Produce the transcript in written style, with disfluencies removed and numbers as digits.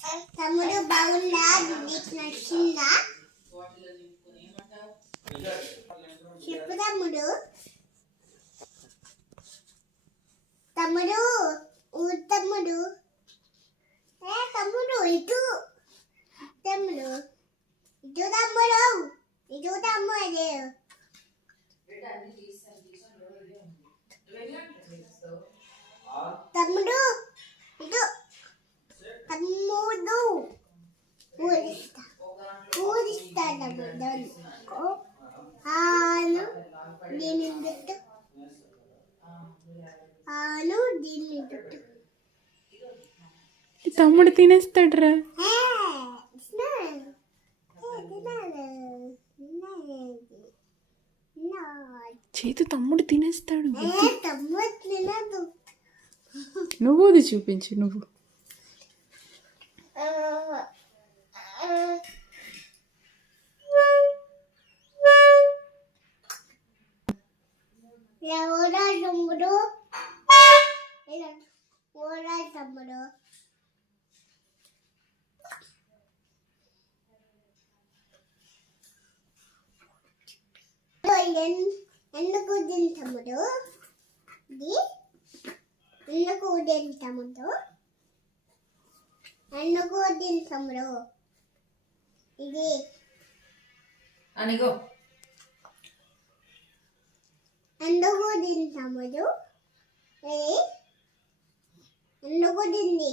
తమ్ముడు బాగుందా? నీకు నచ్చిందా? చెప్పు తమ్ముడు. తమ్ముడు తమ్ముడు తమ్ముడు ఇటు తమ్ముడు ఇటు తమ్ముడు ఇటు తమ్ముడు తమ్ముడు ఇటు తమ్ముడు ఊరిస్తా ఊరిస్తా తమ్ముడు ఆను దీని పెట్టు ఆను దీన్ని పెట్టు. తమ్ముడు తినేస్తాడ్రా. చేతు తమ్ముడు తినేస్తాడు. తమ్ముడు తినదు. నువ్వు అది చూపించు. నువ్వు ఎవరా తమ్ముడు? ఓరా తమ్ముడు ఎందుకు దీని తమ్ముడు? ఇది ఎందుకు దీని తమ్ముడు? ఎందుకు దీని తమ్ముడు? ఇది అనిగో ఎందుకు దీని తమ్ముడు? ఎందుకు దీన్ని